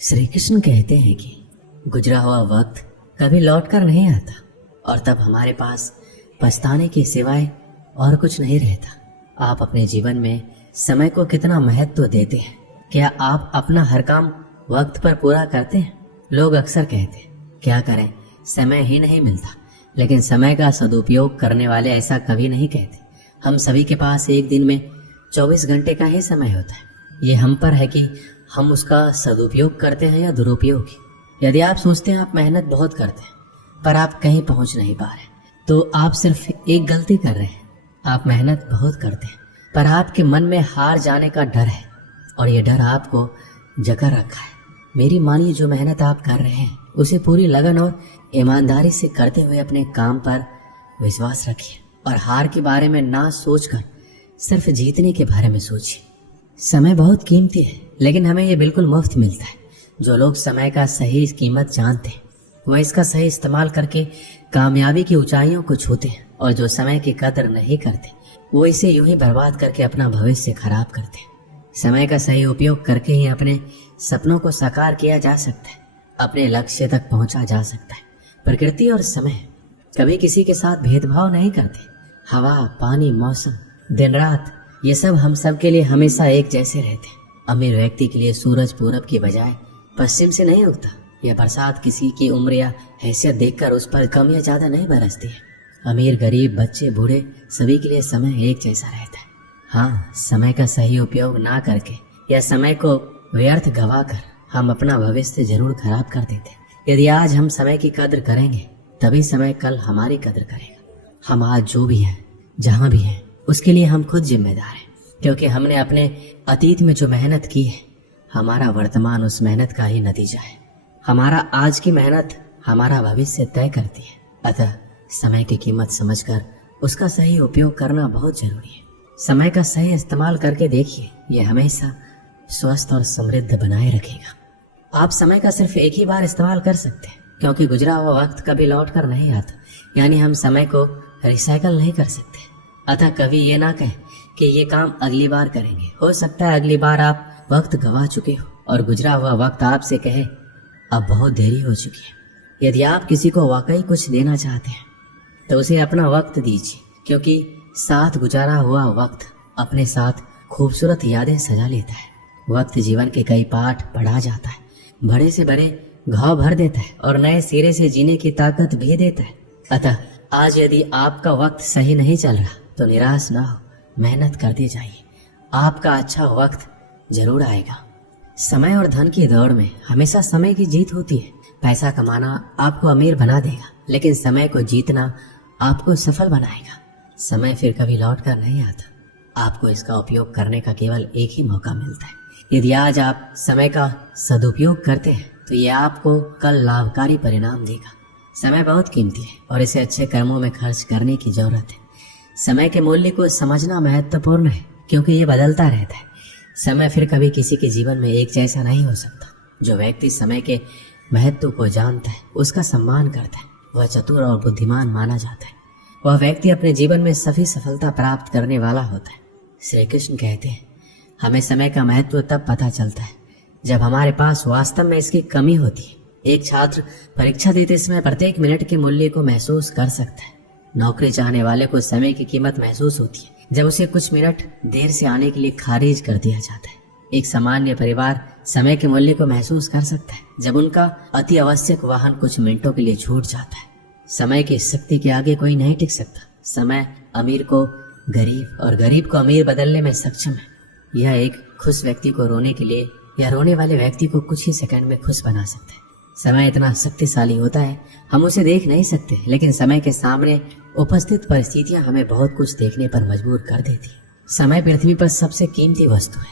श्री कृष्ण कहते हैं कि गुजरा हुआ वक्त कभी लौट कर नहीं आता और तब हमारे पास पछताने के सिवाय और कुछ नहीं रहता। आप अपने जीवन में समय को कितना महत्व देते हैं? क्या आप अपना हर काम वक्त पर पूरा करते हैं? लोग अक्सर कहते हैं क्या करें, समय ही नहीं मिलता, लेकिन समय का सदुपयोग करने वाले ऐसा कभी नहीं कहते। हम सभी के पास एक दिन में 24 घंटे का ही समय होता है। ये हम पर है कि हम उसका सदुपयोग करते हैं या दुरुपयोग। यदि आप सोचते हैं आप मेहनत बहुत करते हैं पर आप कहीं पहुंच नहीं पा रहे, तो आप सिर्फ एक गलती कर रहे हैं। आप मेहनत बहुत करते हैं पर आपके मन में हार जाने का डर है और ये डर आपको जकड़ रखा है। मेरी मानिए, जो मेहनत आप कर रहे हैं उसे पूरी लगन और ईमानदारी से करते हुए अपने काम पर विश्वास रखिए और हार के बारे में ना सोचकर सिर्फ जीतने के बारे में सोचिए। समय बहुत कीमती है, लेकिन हमें ये बिल्कुल मुफ्त मिलता है। जो लोग समय का सही कीमत जानते हैं वह इसका सही इस्तेमाल करके कामयाबी की ऊंचाइयों को छूते हैं, और जो समय की कदर नहीं करते वो इसे यूं ही बर्बाद करके अपना भविष्य खराब करते हैं। समय का सही उपयोग करके ही अपने सपनों को साकार किया जा सकता है, अपने लक्ष्य तक पहुंचा जा सकता है। प्रकृति और समय कभी किसी के साथ भेदभाव नहीं करते। हवा, पानी, मौसम, दिन रात, ये सब हम सब के लिए हमेशा एक जैसे रहते हैं। अमीर व्यक्ति के लिए सूरज पूरब की बजाय पश्चिम से नहीं उगता। यह बरसात किसी की उम्र या हैसियत देखकर उस पर कम या ज्यादा नहीं बरसती है। अमीर, गरीब, बच्चे, बूढ़े, सभी के लिए समय एक जैसा रहता है। हाँ, समय का सही उपयोग ना करके या समय को व्यर्थ गवा कर हम अपना भविष्य जरूर खराब कर देते हैं। यदि आज हम समय की कद्र करेंगे तभी समय कल हमारी कद्र करेगा। हम आज जो भी हैं, जहाँ भी हैं, उसके लिए हम खुद जिम्मेदार हैं, क्योंकि हमने अपने अतीत में जो मेहनत की है, हमारा वर्तमान उस मेहनत का ही नतीजा है। हमारा आज की मेहनत हमारा भविष्य तय करती है। अतः समय की कीमत समझकर उसका सही उपयोग करना बहुत जरूरी है। समय का सही इस्तेमाल करके देखिए, यह हमेशा स्वस्थ और समृद्ध बनाए रखेगा। आप समय का सिर्फ एक ही बार इस्तेमाल कर सकते हैं, क्योंकि गुजरा हुआ वक्त कभी लौट कर नहीं आता। यानी हम समय को रिसाइकल नहीं कर सकते। अतः कभी ये ना कहें कि ये काम अगली बार करेंगे। हो सकता है अगली बार आप वक्त गवा चुके हो और गुजरा हुआ वक्त आपसे कहे अब बहुत देरी हो चुकी है। यदि आप किसी को वाकई कुछ देना चाहते हैं तो उसे अपना वक्त दीजिए, क्योंकि साथ गुजारा हुआ वक्त अपने साथ खूबसूरत यादें सजा लेता है। वक्त जीवन के कई पाठ पढ़ा जाता है, बड़े से बड़े घाव भर देता है और नए सिरे से जीने की ताकत भी देता है। अतः आज यदि आपका वक्त सही नहीं चल रहा तो निराश ना हो, मेहनत करते जाइए। आपका अच्छा वक्त जरूर आएगा। समय और धन की दौड़ में हमेशा समय की जीत होती है। पैसा कमाना आपको अमीर बना देगा, लेकिन समय को जीतना आपको सफल बनाएगा। समय फिर कभी लौट कर नहीं आता। आपको इसका उपयोग करने का केवल एक ही मौका मिलता है। यदि आज आप समय का सदुपयोग करते हैं तो ये आपको कल लाभकारी परिणाम देगा। समय बहुत कीमती है और इसे अच्छे कर्मों में खर्च करने की जरूरत है। समय के मूल्य को समझना महत्वपूर्ण है, क्योंकि ये बदलता रहता है। समय फिर कभी किसी के जीवन में एक जैसा नहीं हो सकता। जो व्यक्ति समय के महत्व को जानता है, उसका सम्मान करता है, वह चतुर और बुद्धिमान माना जाता है। वह व्यक्ति अपने जीवन में सभी सफलता प्राप्त करने वाला होता है। श्री कृष्ण कहते हैं हमें समय का महत्व तब पता चलता है जब हमारे पास वास्तव में इसकी कमी होती है। एक छात्र परीक्षा देते समय प्रत्येक मिनट के मूल्य को महसूस कर सकता है। नौकरी चाहने वाले को समय की कीमत महसूस होती है जब उसे कुछ मिनट देर से आने के लिए खारिज कर दिया जाता है। एक सामान्य परिवार समय के मूल्य को महसूस कर सकता है जब उनका अति आवश्यक वाहन कुछ मिनटों के लिए छूट जाता है। समय की शक्ति के आगे कोई नहीं टिक सकता। समय अमीर को गरीब और गरीब को अमीर बदलने में सक्षम है। यह एक खुश व्यक्ति को रोने के लिए या रोने वाले व्यक्ति को कुछ ही सेकंड में खुश बना सकता है। समय इतना शक्तिशाली होता है, हम उसे देख नहीं सकते, लेकिन समय के सामने उपस्थित परिस्थितियां हमें बहुत कुछ देखने पर मजबूर कर देती है। समय पृथ्वी पर सबसे कीमती वस्तु है।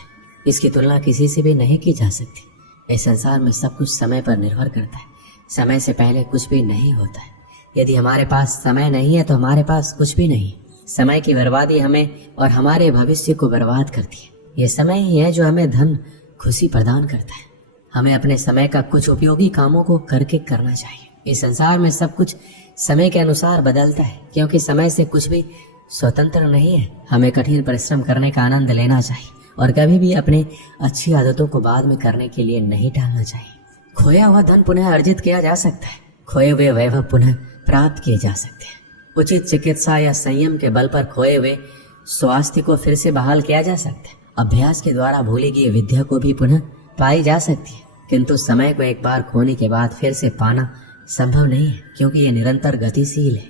इसकी तुलना किसी से भी नहीं की जा सकती। इस संसार में सब कुछ समय पर निर्भर करता है। समय से पहले कुछ भी नहीं होता है। यदि हमारे पास समय नहीं है तो हमारे पास कुछ भी नहीं। समय की बर्बादी हमें और हमारे भविष्य को बर्बाद करती है। यह समय ही है जो हमें धन, खुशी प्रदान करता है। हमें अपने समय का कुछ उपयोगी कामों को करके करना चाहिए। इस संसार में सब कुछ समय के अनुसार बदलता है, क्योंकि समय से कुछ भी स्वतंत्र नहीं है। हमें कठिन परिश्रम करने का आनंद लेना चाहिए और कभी भी अपने अच्छी आदतों को बाद में करने के लिए नहीं टालना चाहिए। खोया हुआ धन पुनः अर्जित किया जा सकता है, खोए हुए वैभव पुनः प्राप्त किए जा सकते हैं। उचित चिकित्सा या संयम के बल पर खोए हुए स्वास्थ्य को फिर से बहाल किया जा सकता है। अभ्यास के द्वारा भूली गई विद्या को भी पुनः पाई जा सकती है, किंतु समय को एक बार खोने के बाद फिर से पाना संभव नहीं है, क्योंकि यह निरंतर गतिशील है।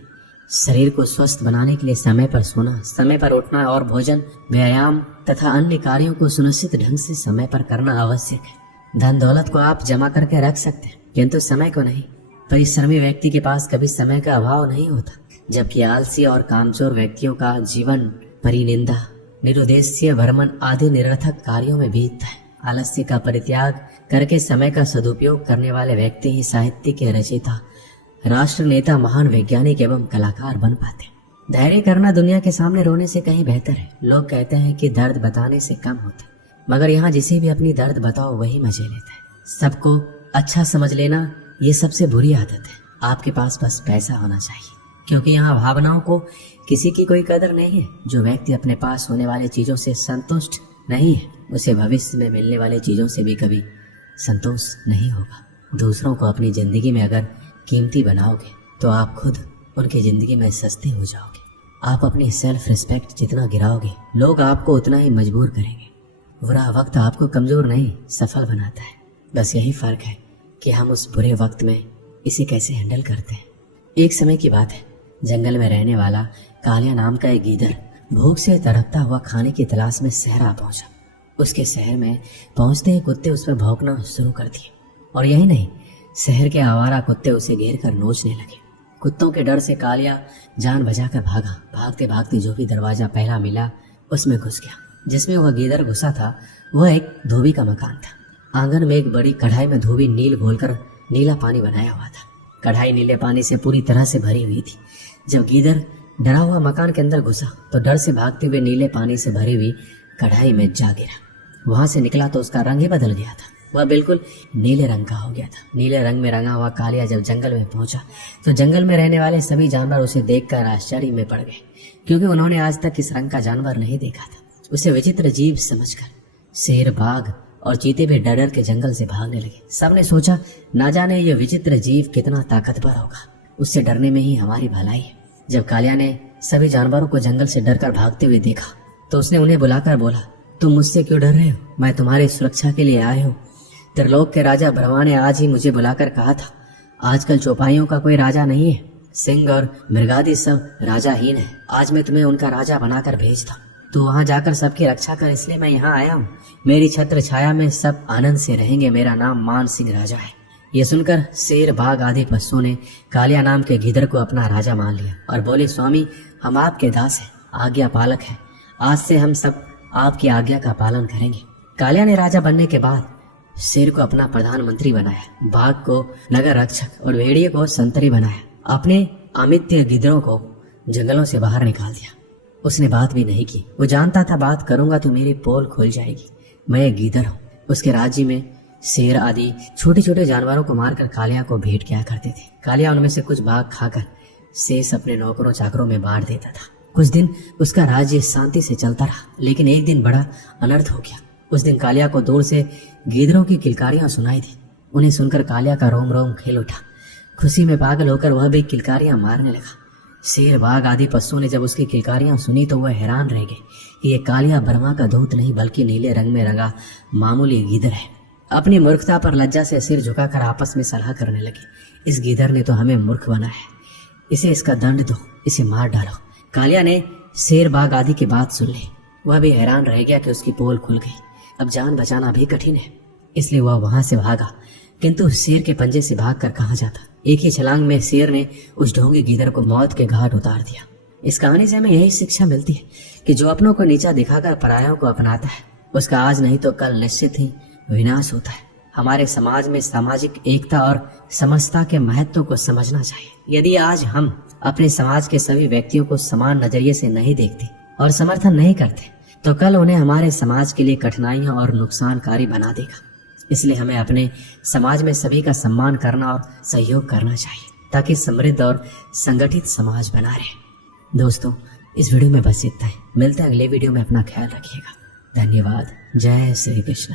शरीर को स्वस्थ बनाने के लिए समय पर सोना, समय पर उठना और भोजन, व्यायाम तथा अन्य कार्यों को सुनिश्चित ढंग से समय पर करना आवश्यक है। धन दौलत को आप जमा करके रख सकते हैं, किंतु समय को नहीं। परिश्रमी व्यक्ति के पास कभी समय का अभाव नहीं होता, जबकि आलसी और कामचोर व्यक्तियों का जीवन परिनिंदा, निरुद्देश्य भ्रमण आदि निरर्थक कार्यों में बीतता है। आलस्य का परित्याग करके समय का सदुपयोग करने वाले व्यक्ति ही साहित्य के रचयिता, राष्ट्र नेता, महान वैज्ञानिक एवं कलाकार बन पाते। धैर्य करना दुनिया के सामने रोने से कहीं बेहतर है। लोग कहते हैं कि दर्द बताने से कम होता है, मगर यहाँ जिसे भी अपनी दर्द बताओ वही मजे लेता है। सबको अच्छा समझ लेना ये सबसे बुरी आदत है। आपके पास बस पैसा होना चाहिए, क्योंकि यहाँ भावनाओं को किसी की कोई कदर नहीं है। जो व्यक्ति अपने पास होने वाली चीजों से संतुष्ट नहीं है, उसे भविष्य में मिलने वाली चीजों से भी कभी संतोष नहीं होगा। दूसरों को अपनी जिंदगी में अगर कीमती बनाओगे तो आप खुद उनकी जिंदगी में सस्ते हो जाओगे। आप अपनी सेल्फ रिस्पेक्ट जितना गिराओगे, लोग आपको उतना ही मजबूर करेंगे। बुरा वक्त आपको कमजोर नहीं, सफल बनाता है। बस यही फर्क है कि हम उस बुरे वक्त में इसे कैसे हैंडल करते हैं। एक समय की बात है, जंगल में रहने वाला कालिया नाम का एक गीदड़ भूख से तड़पता हुआ खाने की तलाश में शहर आ पहुंचा। उसके शहर में पहुंचते ही कुत्ते उस पर भौंकना शुरू कर दिए, और यही नहीं, शहर के आवारा कुत्ते उसे घेर कर नोचने लगे। कुत्तों के डर से कालिया जान बचाकर भागा। भागते भागते जो भी दरवाजा पहला मिला उसमें घुस गया। जिसमें वह गीदड़ घुसा था वह एक धोबी का मकान था। आंगन में एक बड़ी कढ़ाई में धोबी नील घोलकर नीला पानी बनाया हुआ था। कढ़ाई नीले पानी से पूरी तरह से भरी हुई थी। जब गीदड़ डरा हुआ मकान के अंदर घुसा तो डर से भागते हुए नीले पानी से भरी हुई कढ़ाई में जा गिरा। वहां से निकला तो उसका रंग ही बदल गया था। वह बिल्कुल नीले रंग का हो गया था। नीले रंग में रंगा हुआ कालिया जब जंगल में पहुंचा तो जंगल में रहने वाले सभी जानवर उसे देखकर आश्चर्य में पड़ गए, क्योंकि उन्होंने आज तक इस रंग का जानवर नहीं देखा था। उसे विचित्र जीव समझकर शेर, बाघ और चीते भी डर डर के जंगल से भागने लगे। सबने सोचा, ना जाने ये विचित्र जीव कितना ताकतवर होगा, उससे डरने में ही हमारी भलाई है। जब कालिया ने सभी जानवरों को जंगल से डरकर भागते हुए देखा तो उसने उन्हें बुलाकर बोला, तुम मुझसे क्यों डर रहे हो? मैं तुम्हारी सुरक्षा के लिए आया हूँ। त्रिलोक के राजा ब्रह्मा ने आज ही मुझे बुलाकर कहा था, आजकल चौपाइयों का कोई राजा नहीं है, सिंह और मृगादि सब राजाहीन है। आज मैं तुम्हें उनका राजा बनाकर भेजता हूँ। तो वहां जाकर सबकी रक्षा कर, इसलिए मैं यहाँ आया हूँ। मेरी छत्र छाया में सब आनंद से रहेंगे। मेरा नाम मान सिंह राजा है। ये सुनकर शेर, बाघ आदि पशुओं ने कालिया नाम के गिदड़ को अपना राजा मान लिया और बोले, स्वामी, हम आपके दास हैं, आज्ञा पालक हैं। आज से हम सब आपकी आज्ञा का पालन करेंगे। कालिया ने राजा बनने के बाद शेर को अपना प्रधानमंत्री बनाया, बाघ को नगर रक्षक और भेड़िए को संतरी बनाया। अपने अमित्य गिदड़ों को जंगलों से बाहर निकाल दिया। उसने बात भी नहीं की। वो जानता था, बात करूंगा तो मेरी पोल खुल जाएगी। मैं एक गीदड़ हूँ। उसके राज्य में शेर आदि छोटे छोटे जानवरों को मारकर कालिया को भेंट किया करते थे। कालिया उनमें से कुछ भाग खाकर शेष अपने नौकरों चाकरों में बांट देता था। कुछ दिन उसका राज्य शांति से चलता रहा, लेकिन एक दिन बड़ा अनर्थ हो गया। उस दिन कालिया को दूर से गीदड़ों की किलकारियां सुनाई दी। उन्हें सुनकर कालिया का रोम रोम खिल उठा। खुशी में पागल होकर वह भी किलकारियां मारने लगा। शेर, बाघ आदि पशुओं ने जब उसकी किलकारियां सुनी तो वह हैरान रह गए कि ये कालिया ब्रह्मा का दूत नहीं, बल्कि नीले रंग में रंगा मामूली गीदड़ है। अपनी मूर्खता पर लज्जा से सिर झुकाकर आपस में सलाह करने लगे, इस गीदड़ ने तो हमें मूर्ख बनाया है, इसे इसका दंड दो, इसे मार डालो। कालिया ने शेर, बाघ आदि की बात सुन ली। वह भी हैरान रह गया कि उसकी पोल खुल गई। अब जान बचाना भी कठिन है, इसलिए वह वहां से भागा, किंतु शेर के पंजे से भागकर कहाँ जाता। एक ही छलांग में शेर ने उस ढोंगी गीदड़ को मौत के घाट उतार दिया। इस कहानी से हमें यही शिक्षा मिलती है कि जो अपनों को नीचा दिखाकर परायों को अपनाता है, उसका आज नहीं तो कल निश्चित ही विनाश होता है। हमारे समाज में सामाजिक एकता और समता के महत्व को समझना चाहिए। यदि आज हम अपने समाज के सभी व्यक्तियों को समान नजरिए से नहीं देखते और समर्थन नहीं करते, तो कल उन्हें हमारे समाज के लिए कठिनाइयां और नुकसानकारी बना देगा। इसलिए हमें अपने समाज में सभी का सम्मान करना और सहयोग करना चाहिए, ताकि समृद्ध और संगठित समाज बना रहे। दोस्तों, इस वीडियो में बस इतना ही। मिलते हैं अगले वीडियो में। अपना ख्याल रखिएगा। धन्यवाद। जय श्री कृष्ण।